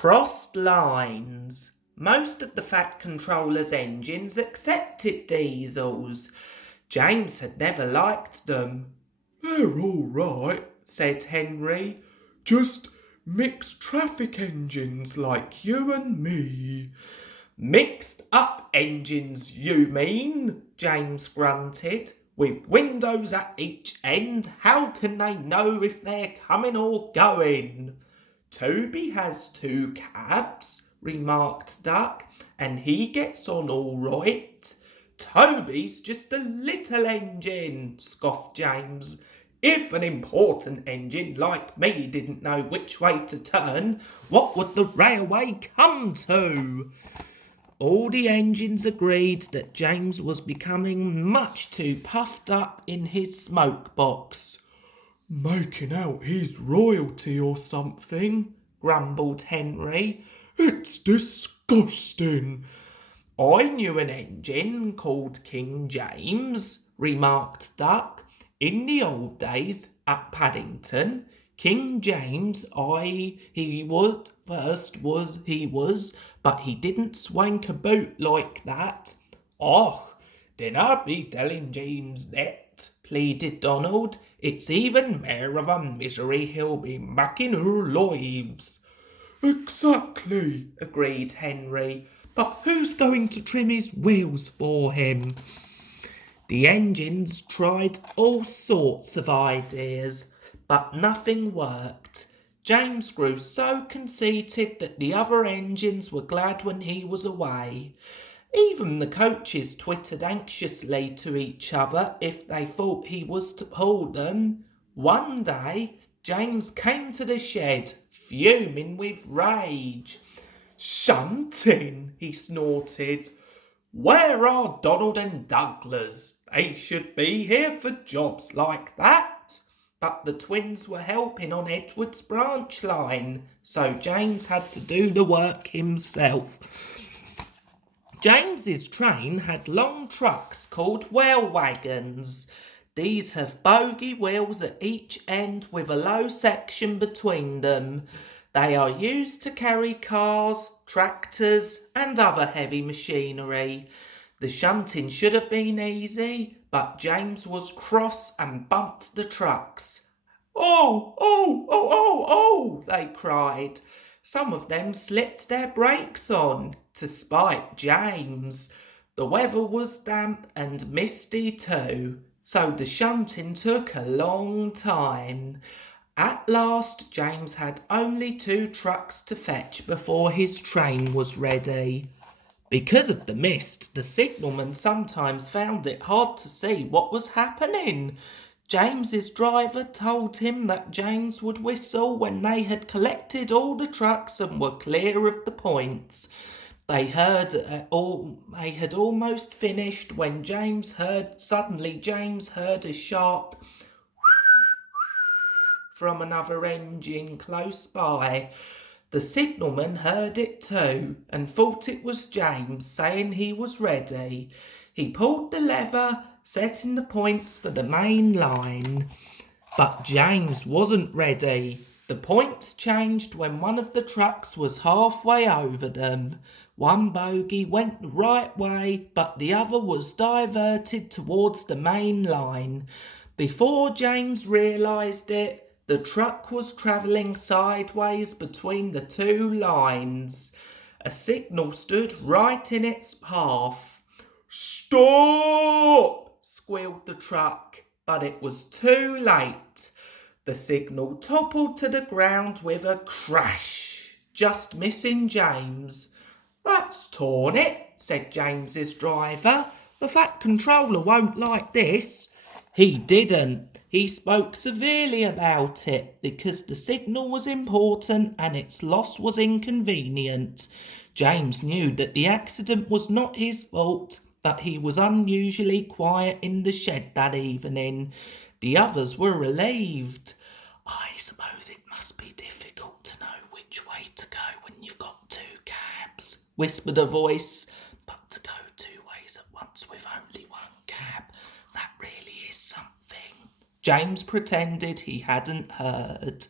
Crossed lines. Most of the Fat Controller's engines accepted diesels. James had never liked them. "They're all right," said Henry. "just mixed traffic engines like you and me." Mixed up engines, you mean? James grunted. With windows at each end, how can they know if they're coming or going? Toby has two cabs, remarked Duck, and he gets on all right. Toby's just a little engine, scoffed James. If an important engine like me didn't know which way to turn, what would the railway come to? All the engines agreed that James was becoming much too puffed up in his smoke box. "Making out he's royalty or something," grumbled Henry. "It's disgusting." I knew an engine called King James, remarked Duck. In the old days at Paddington, King James, he was, but he didn't swank a boot like that. Oh, then I'll be telling James that, pleaded Donald. It's even more of a misery he'll be making our lives. "Exactly," agreed Henry. But who's going to trim his wheels for him? The engines tried all sorts of ideas, but nothing worked. James grew so conceited that the other engines were glad when he was away. Even the coaches twittered anxiously to each other if they thought he was to pull them. One day, James came to the shed, fuming with rage. "Shunting," he snorted. "Where are Donald and Douglas? They should be here for jobs like that." But the twins were helping on Edward's branch line, so James had to do the work himself. James's train had long trucks called wheel wagons. These have bogey wheels at each end with a low section between them. They are used to carry cars, tractors, and other heavy machinery. The shunting should have been easy, but James was cross and bumped the trucks. "Oh, oh, oh, oh, oh," they cried. Some of them slipped their brakes on, to spite James. The weather was damp and misty too, so the shunting took a long time. At last, James had only 2 trucks to fetch before his train was ready. Because of the mist, the signalman sometimes found it hard to see what was happening. James's driver told him that James would whistle when they had collected all the trucks and were clear of the points. They had almost finished when James heard a sharp from another engine close by. The signalman heard it too, and thought it was James saying he was ready. He pulled the lever, setting the points for the main line. But James wasn't ready. The points changed when one of the trucks was halfway over them. One bogie went the right way, but the other was diverted towards the main line. Before James realised it, the truck was travelling sideways between the 2 lines. A signal stood right in its path. "Stop!" squealed the truck, but it was too late. The signal toppled to the ground with a crash, just missing James. "That's torn it," said James's driver. "The Fat Controller won't like this." He didn't. He spoke severely about it because the signal was important and its loss was inconvenient. James knew that the accident was not his fault, but he was unusually quiet in the shed that evening. The others were relieved. "I suppose it must be difficult to know which way to go when you've got 2 cabs," whispered a voice. "But to go 2 ways at once with only 1 cab, that really is something." James pretended he hadn't heard.